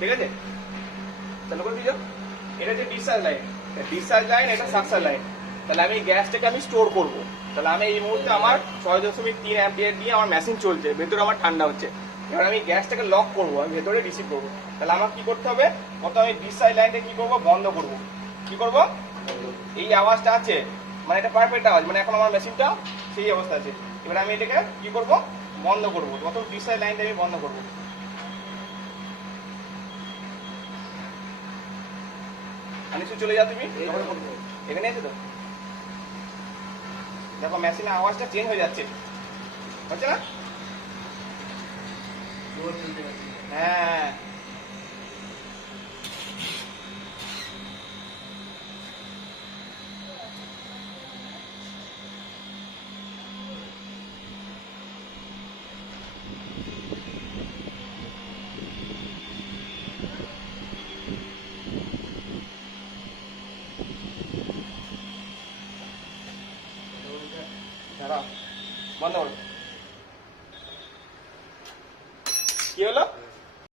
ঠিক আছে, চালু করে দিও। এটা যে ডিসচার্জ লাইন, এটা সাকসার লাইন। তাহলে আমি গ্যাসটাকে আমি স্টোর করব। তাহলে আমি এই মুহূর্তে আমার 6.3 অ্যাম্পিয়ার দিয়ে আমার মেশিন চলছে, ভেতরে আমার ঠান্ডা হচ্ছে। এবার আমি গ্যাসটাকে লক করবো, আমি ভেতরে রিসিভ করবো। তাহলে আমার কি করতে হবে, প্রথমে আমি ডিসচার্জ লাইনটা কি করবো, বন্ধ করবো। কি করব, এই আওয়াজটা আছে, মানে এটা পারফেক্ট আওয়াজ, মানে এখন আমার মেশিনটা সেই অবস্থা আছে। এবার আমি এটাকে কি করব, বন্ধ করবো। প্রথম ডিসচার্জ লাইনটা আমি বন্ধ করবো। আনিসু চলে যাও তুমি, এখানে আছে তো। দেখো মেশিনের আওয়াজটা চেঞ্জ হয়ে যাচ্ছে, হচ্ছে না? হ্যাঁ, দাঁড়াও, বন্ধ করো। কি হলো?